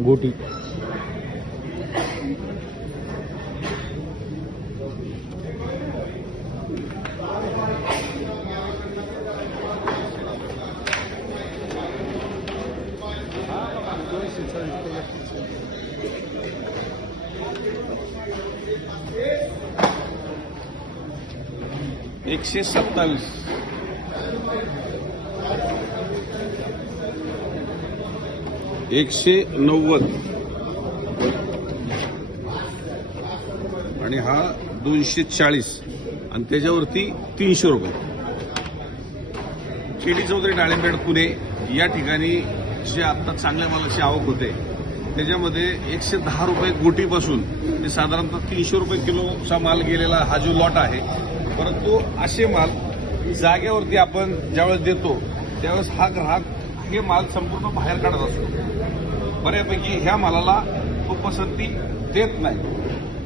गोटी. एकशे सत्तावीस. एकशे नव्वद. आणि हा दोनशे चाळीस. आणि त्याच्यावरती तीनशे रुपये. केडी चौधरी डाळिंबेड पुणे या ठिकाणी जे आता चांगल्या मालाची आवक होते त्याच्यामध्ये एकशे दहा रुपये गोटीपासून ते साधारणतः तीनशे रुपये किलोचा माल गेलेला हा जो लॉट आहे परंतु असे माल जागेवरती आपण ज्यावेळेस देतो त्यावेळेस हा ग्राहक हे माल संपूर्ण बाहेर काढत असतो. बऱ्यापैकी ह्या मालाला तो पसंती देत नाही.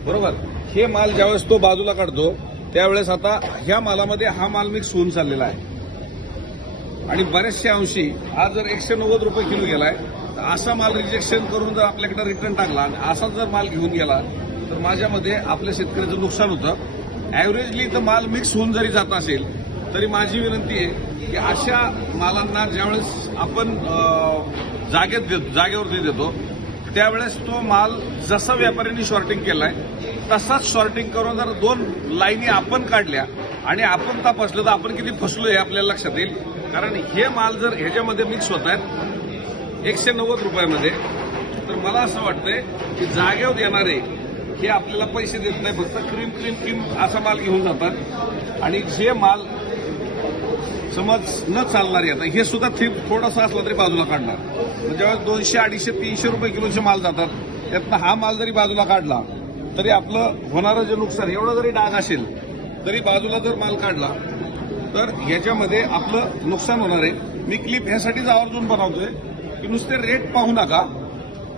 बरोबर? हे माल ज्यावेळेस तो बाजूला काढतो त्यावेळेस आता ह्या मालामध्ये हा माल मिक्स होऊन चाललेला आहे. आणि बऱ्याचशा अंशी आज जर एकशे नव्वद रुपये किलो गेलाय तर असा माल रिजेक्शन करून जर आपल्याकडे रिटर्न टाकला आणि असाच जर माल घेऊन गेला तर माझ्यामध्ये आपल्या शेतकऱ्याचं नुकसान होतं. ॲव्हरेजली तर माल मिक्स होऊन जरी जात असेल तरी माझी विनंती आहे की अशा मालांना ज्यावेळेस आपण जागेत देतो जागेवरती देतो त्यावेळेस तो माल जसा व्यापाऱ्यांनी शॉर्टिंग केलाय तसाच शॉर्टिंग करून जर दोन लाईनी आपण काढल्या आणि आपण तपासलं तर आपण किती फसलो हे आपल्याला लक्षात येईल. कारण हे माल जर ह्याच्यामध्ये मिक्स होत आहेत एकशे नव्वद रुपयामध्ये तर मला असं वाटतंय की जागेवर येणारे हे आपल्याला पैसे देत नाही फक्त क्रीम क्रीम क्रीम असा माल घेऊन जातात. आणि जे माल समज न चालणारी आता हे सुद्धा थीप थोडासा असला तरी बाजूला काढणार. म्हणजे ज्यावेळेस दोनशे अडीचशे तीनशे रुपये किलोचे माल जातात त्यातनं हा माल जरी बाजूला काढला तरी आपलं होणारं जे नुकसान एवढं जरी डाग असेल तरी बाजूला जर माल काढला तर ह्याच्यामध्ये आपलं नुकसान होणार आहे. मी क्लिप ह्यासाठीच आवर्जून बनवतोय की नुसते रेट पाहू नका.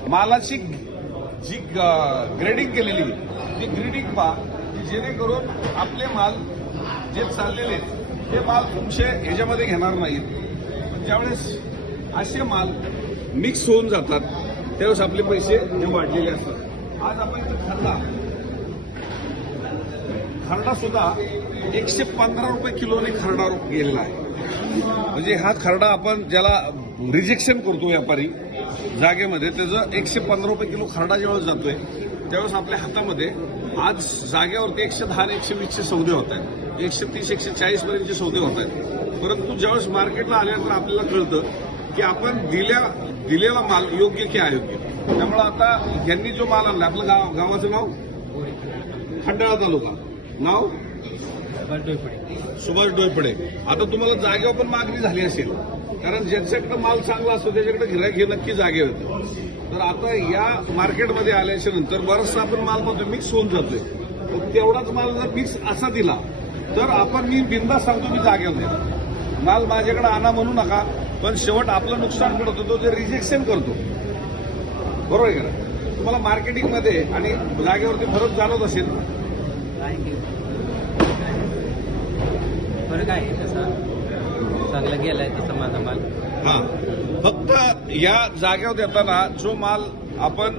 मालाची जी ग्रेडिंग केलेली ती ग्रेडिंग पहा जेणेकरून आपले माल जे चाललेले हे माल तुमचे ह्याच्यामध्ये घेणार नाहीत. ज्यावेळेस असे माल मिक्स होऊन जातात त्यावेळेस आपले पैसे हे वाढलेले असतात. आज आपण इथं खरडा खरडा सुद्धा एकशे पंधरा रुपये किलोने खरडा गेलेला आहे. म्हणजे हा खरडा आपण ज्याला रिजेक्शन करतो व्यापारी जागेमध्ये त्याचं एकशे पंधरा रुपये किलो खरडा ज्यावेळेस जातोय त्यावेळेस आपल्या हातामध्ये आज जागेवरती एकशे दहा आणि एकशे वीसचे सौदे होत आहेत. एकशे तीस एकशे चाळीस पर्यंतचे सौदे होत आहेत. परंतु ज्यावेळेस मार्केटला आल्यानंतर आपल्याला कळतं की आपण दिल्या दिलेला माल योग्य की अयोग्य. त्यामुळे आता यांनी जो माल आणला आपलं गाव गावाचं नाव? खंडाळा तालुका. नाव? सुभाष डोयपडे आता तुम्हाला जागेवर पण मागणी झाली असेल. कारण ज्यांच्याकडे माल चांगला असतो त्याच्याकडे गिरायक हे नक्की जागे होतं. तर आता या मार्केटमध्ये आल्याच्यानंतर बराचसा आपण माल पाहतो मिक्स होऊन जातोय. तर तेवढाच माल जर मिक्स असा दिला तर आपण मी बिंदा सांगतो मी जागेवर देतो माल माझ्याकडे आणा म्हणू नका पण शेवट आपलं नुकसान करतो तो ते रिजेक्शन करतो. बरोबर आहे का तुम्हाला मार्केटिंगमध्ये आणि जागेवरती फरक जाणवत असेल. फरक आहे तसा चांगला गेलाय तसा माझा माल. हा. फक्त या जागेवर देताना जो माल आपण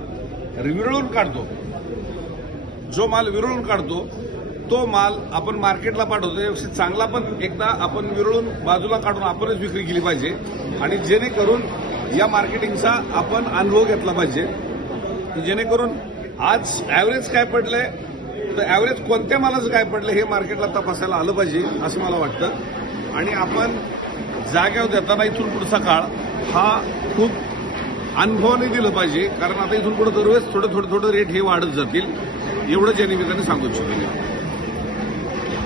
विरळून काढतो जो माल विरळून काढतो तो माल आपण मार्केटला पाठवतो. त्यापेक्षा चांगला पण एकदा आपण विरळून बाजूला काढून आपणच विक्री केली पाहिजे. आणि जेणेकरून या मार्केटिंगचा आपण अनुभव घेतला पाहिजे. जेणेकरून आज ॲव्हरेज काय पडलंय? तर ॲव्हरेज कोणत्या मालाचं काय पडलं हे मार्केटला तपासायला आलं पाहिजे असं मला वाटतं. आणि आपण जाग्यावर देताना इथून पुढचा काळ हा खूप अनुभवाने दिलं पाहिजे. कारण आता इथून पुढे दरवेळेस थोडं थोडं थोडं रेट हे वाढत जातील. एवढंच या निमित्ताने सांगू इच्छितो.